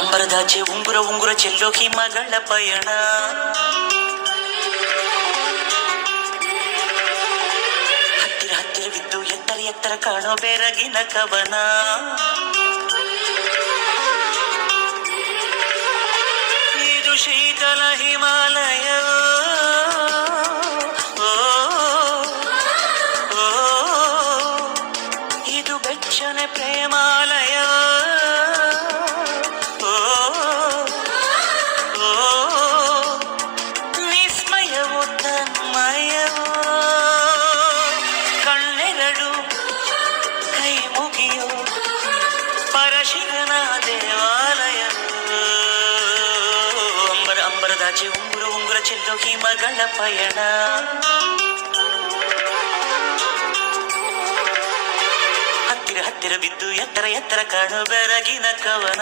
ಅಂಬರದಾಚೆ ಉಂಗುರ ಉಂಗುರ ಚೆಲ್ಲೋ ಹಿಮಗಳ ಪಯಣ. ಹತ್ತಿರ ಹತ್ತಿರವಿದ್ದು ಎತ್ತರ ಎತ್ತರ ಕಾಣೋ ಬೆರಗಿನ ಕವನ. ಇದು ಶೀತಲ ಹಿಮಾಲಯ. ಇದು ಬೆಚ್ಚನೆ ಪ್ರೇಮಾಲಯ. ವಿಸ್ಮಯವು ತನ್ಮಯವೋ ಕಣ್ಣೆರಡು ಕೈ ಮುಗಿಯೋ ಪರಶಿವನ ದೇವಾಲಯ. ಅಂಬರದಾಚೆ ಉಂಗುರ ಉಂಗುರ ಚೆಲ್ಲೋ ಹಿಮಗಳ ಪಯಣ. ಹತ್ತಿರ ಹತ್ತಿರ ಬಿದ್ದು ಎತ್ತರ ಎತ್ತರ ಕಾಣು ಬೆರಗಿನ ಕವನ.